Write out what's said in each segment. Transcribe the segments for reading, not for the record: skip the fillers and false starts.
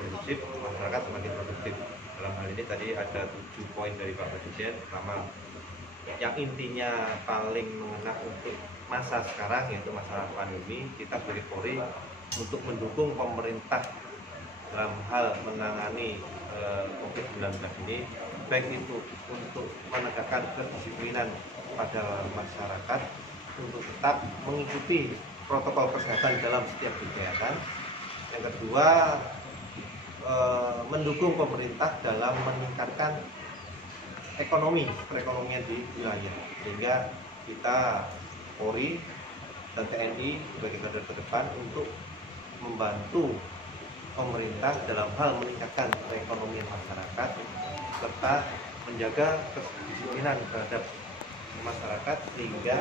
kondusif, masyarakat semakin produktif. Dalam hal ini tadi ada 7 poin dari Pak Presiden. Pertama, yang intinya paling mengena untuk masa sekarang yaitu masalah pandemi, kita beri Polri untuk mendukung pemerintah dalam hal menangani COVID-19 ini, baik itu untuk menegakkan kedisiplinan pada masyarakat untuk tetap mengikuti protokol kesehatan dalam setiap kegiatan. Yang kedua, mendukung pemerintah dalam meningkatkan perekonomian di wilayah, sehingga kita Polri dan TNI sebagai garda terdepan untuk membantu pemerintah dalam hal meningkatkan perekonomian masyarakat serta menjaga kedisiplinan terhadap masyarakat sehingga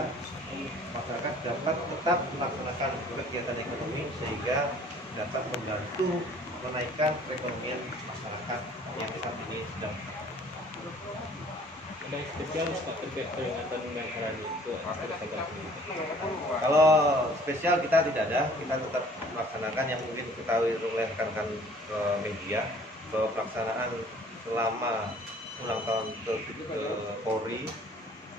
masyarakat dapat tetap melaksanakan kegiatan ekonomi sehingga dapat membantu menaikkan perekonomian masyarakat yang saat ini sedang. Ada yang spesial terkait peringatan Hari itu Kalau spesial kita tidak ada, kita tetap melaksanakan yang mungkin diketahui oleh rekan-rekan media bahwa pelaksanaan selama ulang tahun ke Polri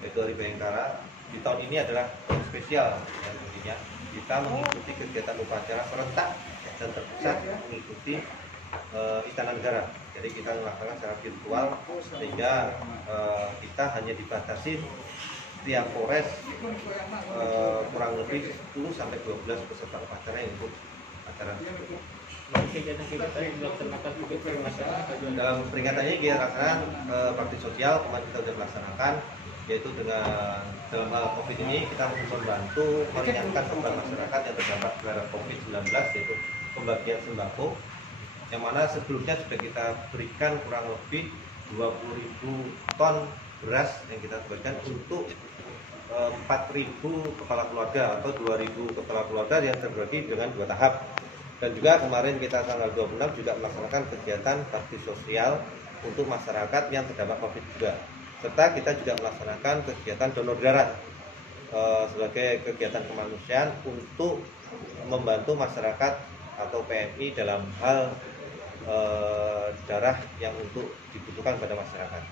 yaitu Hari Bayangkara di tahun ini adalah yang spesial, dan intinya kita mengikuti kegiatan upacara serentak dan terpusat mengikuti Istana Negara. Jadi kita melaksanakan secara virtual sehingga kita hanya dibatasi tiap Polres kurang lebih 10 sampai 12 peserta upacara yang ikut acara tersebut. Kegiatan yang dilaksanakan Dalam peringatan ini kita laksanakan bakti sosial, kemarin kita sudah melaksanakan, yaitu dengan dalam hal COVID ini kita membantu meringankan beban masyarakat yang terdampak terhadap COVID-19, yaitu pembagian sembako, yang mana sebelumnya sudah kita berikan kurang lebih 20.000 ton beras yang kita berikan untuk 4.000 kepala keluarga atau 2.000 kepala keluarga yang terbagi dengan 2 tahap. Dan juga kemarin kita tanggal 26 juga melaksanakan kegiatan bakti sosial untuk masyarakat yang terdampak COVID juga. Serta kita juga melaksanakan kegiatan donor darah sebagai kegiatan kemanusiaan untuk membantu masyarakat atau PMI dalam hal darah yang untuk dibutuhkan pada masyarakat.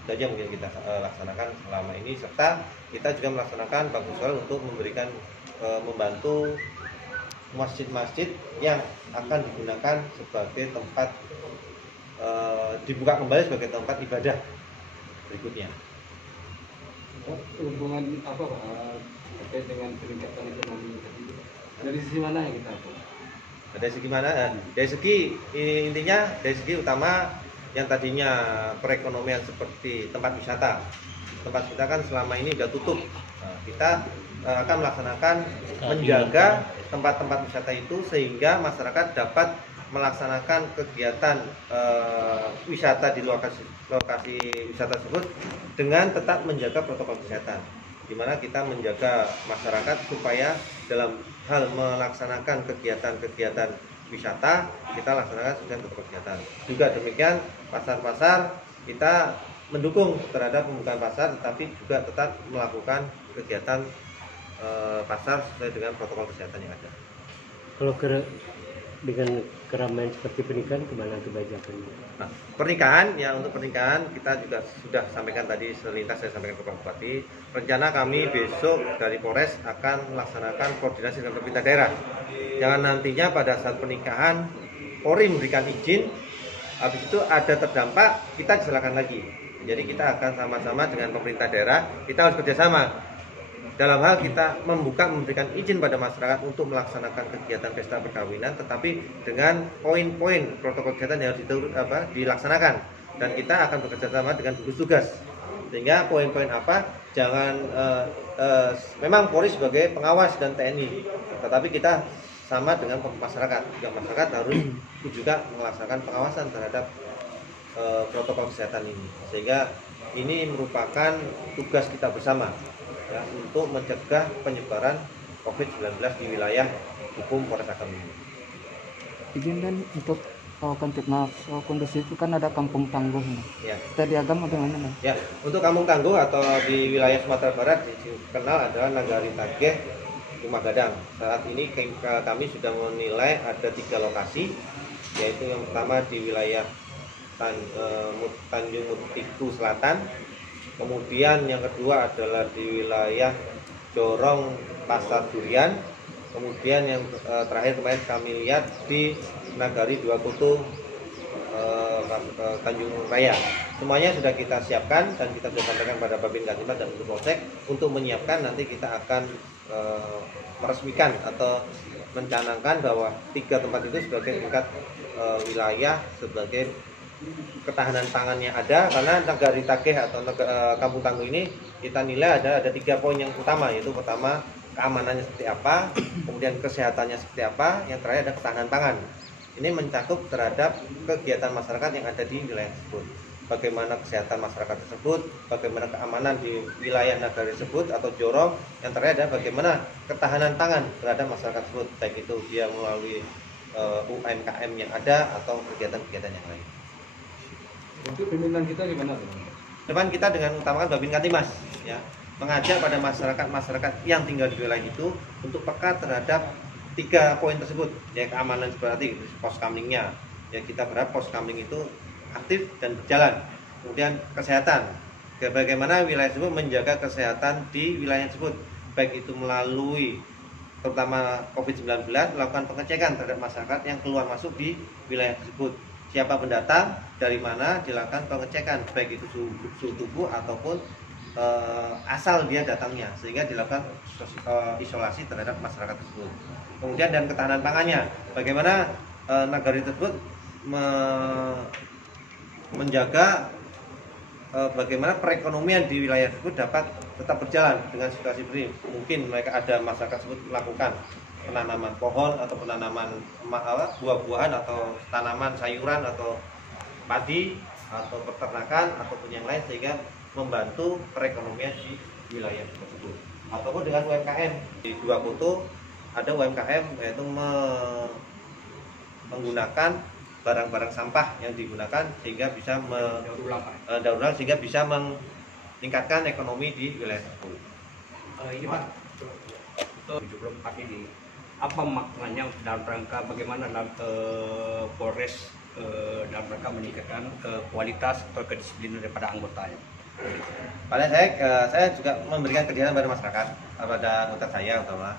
Itu aja mungkin kita laksanakan selama ini, serta kita juga melaksanakan bakti sosial untuk memberikan membantu masjid-masjid yang akan digunakan sebagai tempat dibuka kembali sebagai tempat ibadah berikutnya. Hubungan apa Pak terkait dengan peningkatan ekonomi tadi? Dari sisi mana yang kita apa? Dari segi mana? Dari segi intinya dari segi utama yang tadinya perekonomian seperti tempat wisata. Tempat wisata kan selama ini sudah tutup. Nah, kita akan melaksanakan menjaga tempat-tempat wisata itu sehingga masyarakat dapat melaksanakan kegiatan wisata di lokasi wisata tersebut dengan tetap menjaga protokol kesehatan, di mana kita menjaga masyarakat supaya dalam hal melaksanakan kegiatan-kegiatan wisata kita laksanakan dengan protokol kesehatan. Juga demikian pasar-pasar kita mendukung terhadap pembukaan pasar, tetapi juga tetap melakukan kegiatan pasar sesuai dengan protokol kesehatan yang ada. Kalau dengan keramaian seperti pernikahan, kemana kebijakannya? Nah, pernikahan, ya untuk pernikahan kita juga sudah sampaikan tadi selintas, saya sampaikan ke Pak Bupati. Rencana kami besok dari Polres akan melaksanakan koordinasi dengan pemerintah daerah. Jangan nantinya pada saat pernikahan Polri memberikan izin, habis itu ada terdampak, kita silakan lagi. Jadi kita akan sama-sama dengan pemerintah daerah, kita harus kerjasama. Dalam hal kita memberikan izin pada masyarakat untuk melaksanakan kegiatan pesta perkawinan, tetapi dengan poin-poin protokol kesehatan yang harus dilaksanakan, dan kita akan bekerja sama dengan gugus tugas. Sehingga poin-poin apa? Jangan memang Polri sebagai pengawas dan TNI, tetapi kita sama dengan masyarakat. Juga masyarakat harus juga melaksanakan pengawasan terhadap protokol kesehatan ini, sehingga ini merupakan tugas kita bersama. Ya, untuk mencegah penyebaran COVID-19 di wilayah hukum Polres Agam ini. Izin kan untuk kondisi itu kan ada kampung tangguh. Ya. Kita di Agam bagaimana? Ya, untuk kampung tangguh atau di wilayah Sumatera Barat dikenal adalah Nagari Tageh Rumah Gadang. Saat ini kami sudah menilai ada 3 lokasi, yaitu yang pertama di wilayah Tanjung Mutiku Selatan, kemudian yang kedua adalah di wilayah Dorong Pasar Durian, kemudian yang terakhir kemarin kami lihat di Nagari Dua Kutu Tanjung Raya. Semuanya sudah kita siapkan dan kita sudah sampaikan pada Babin Kantimas dan Polsek untuk menyiapkan. Nanti kita akan meresmikan atau mencanangkan bahwa 3 tempat itu sebagai tingkat wilayah sebagai ketahanan pangan yang ada, karena Nagari Tageh atau Kampung Tangguh ini kita nilai ada 3 poin yang utama, yaitu pertama keamanannya seperti apa, kemudian kesehatannya seperti apa, yang terakhir ada ketahanan pangan. Ini mencakup terhadap kegiatan masyarakat yang ada di wilayah tersebut. Bagaimana kesehatan masyarakat tersebut, bagaimana keamanan di wilayah nagari tersebut atau jorong, yang terakhir adalah bagaimana ketahanan pangan terhadap masyarakat tersebut, baik itu dia melalui UMKM yang ada atau kegiatan-kegiatan yang lain. Untuk pimpinan kita gimana tuh? Depan kita dengan utamakan Babin Kantimas, ya, mengajak pada masyarakat yang tinggal di wilayah itu untuk peka terhadap 3 poin tersebut, ya, keamanan seperti pos kamlingnya, ya, kita berharap pos kamling itu aktif dan berjalan. Kemudian kesehatan, bagaimana wilayah tersebut menjaga kesehatan di wilayah tersebut, baik itu melalui terutama COVID-19, melakukan pengecekan terhadap masyarakat yang keluar masuk di wilayah tersebut. Siapa pendatang, dari mana, dilakukan pengecekan, baik itu suhu tubuh ataupun asal dia datangnya, sehingga dilakukan isolasi terhadap masyarakat tersebut. Kemudian dan ketahanan pangannya, bagaimana nagari tersebut menjaga bagaimana perekonomian di wilayah tersebut dapat tetap berjalan dengan situasi seperti ini. Mungkin mereka ada masyarakat tersebut melakukan penanaman pohon atau penanaman buah-buahan atau tanaman sayuran atau padi atau peternakan ataupun yang lain, sehingga membantu perekonomian di wilayah tersebut. Ataupun dengan UMKM di Dua Kutu ada UMKM yaitu menggunakan barang-barang sampah yang digunakan sehingga bisa daur ulang sehingga bisa meningkatkan ekonomi di wilayah tersebut. Ini Pak, 74 ini apa maknanya dalam rangka bagaimana dalam Polres dalam rangka meningkatkan kualitas atau kedisiplinan daripada anggotanya? Pada saya juga memberikan kegiatan pada masyarakat, pada anggota saya utama,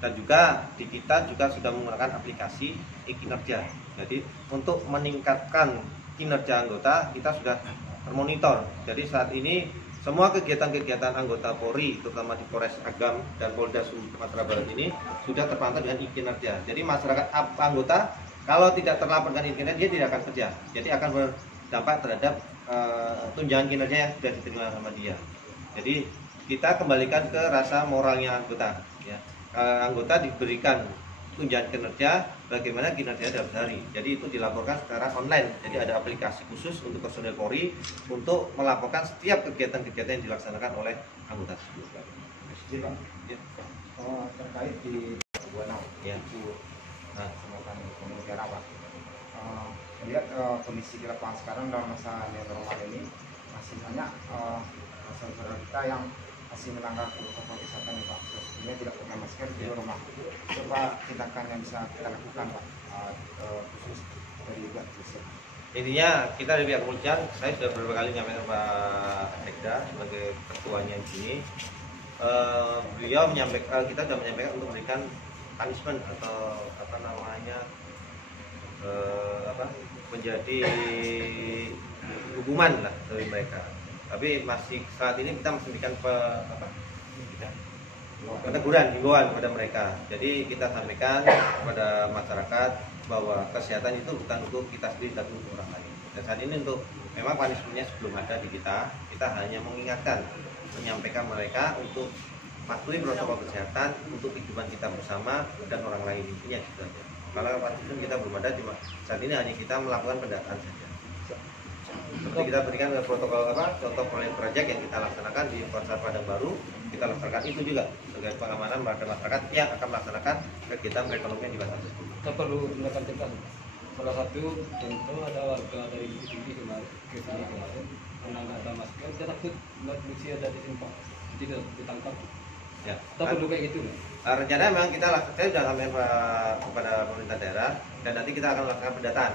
dan juga di kita juga sudah menggunakan aplikasi e-kinerja. Jadi untuk meningkatkan kinerja anggota kita sudah termonitor. Jadi saat ini semua kegiatan-kegiatan anggota Polri, terutama di Polres Agam dan Polda Sumatera Barat ini sudah terpantau dengan e-kinerja. Jadi masyarakat anggota kalau tidak terlaporkan e-kinerja dia tidak akan kerja. Jadi akan berdampak terhadap tunjangan kinerja yang sudah diterima sama dia. Jadi kita kembalikan ke rasa moralnya anggota, ya. Anggota diberikan tunjangan kinerja bagaimana kinerja dalam sehari. Jadi itu dilaporkan secara online. Jadi ada aplikasi khusus untuk personel Polri untuk melaporkan setiap kegiatan-kegiatan yang dilaksanakan oleh anggota tersebut. Jadi Pak, Ya. terkait di Buana, Ya. Nah, semoga negara Pak. Lihat kondisi di lapangan sekarang dalam masa new normal ini masih banyak saudara kita yang masih melanggar protokol kesehatan Pak. Sebenarnya tidak pakai masker di rumah. Coba tindakan yang bisa kita lakukan Pak, khusus dari pihak kepolisian. intinya kita dari pihak kepolisian, saya sudah beberapa kali menyampaikan Pak Sekda sebagai ketuanya di sini. Beliau menyampaikan, kita sudah menyampaikan untuk memberikan punishment atau apa namanya menjadi hukuman lah dari mereka. Tapi masih saat ini kita masih memberikan peneguran, himbauan kepada mereka. Jadi kita sampaikan kepada masyarakat bahwa kesehatan itu bukan untuk kita sendiri tapi untuk orang lain. Dan saat ini untuk memang punishmentnya sebelum ada di kita hanya mengingatkan, menyampaikan mereka untuk patuhi protokol kesehatan untuk kehidupan kita bersama dan orang lain, intinya gitu saja. Kalau punishment kita belum ada, saat ini hanya kita melakukan pendataan saja. Seperti kita berikan protokol contoh proyek yang kita laksanakan di Pasar Padang Baru, kita laksanakan itu juga sebagai pengamanan pada masyarakat yang akan melaksanakan kegiatan perekonomian di pasar tersebut. Kita perlu tindakan tegas. Salah satu contoh ada warga dari Bukit Tinggi kemarin karena nggak ada masker, dia takut buat polisi ada di simpang, tidak ditangkap. Ya, Kita perlu kayak gitu. Rencana memang saya sudah sampaikan kepada pemerintah daerah dan nanti kita akan melakukan pendataan.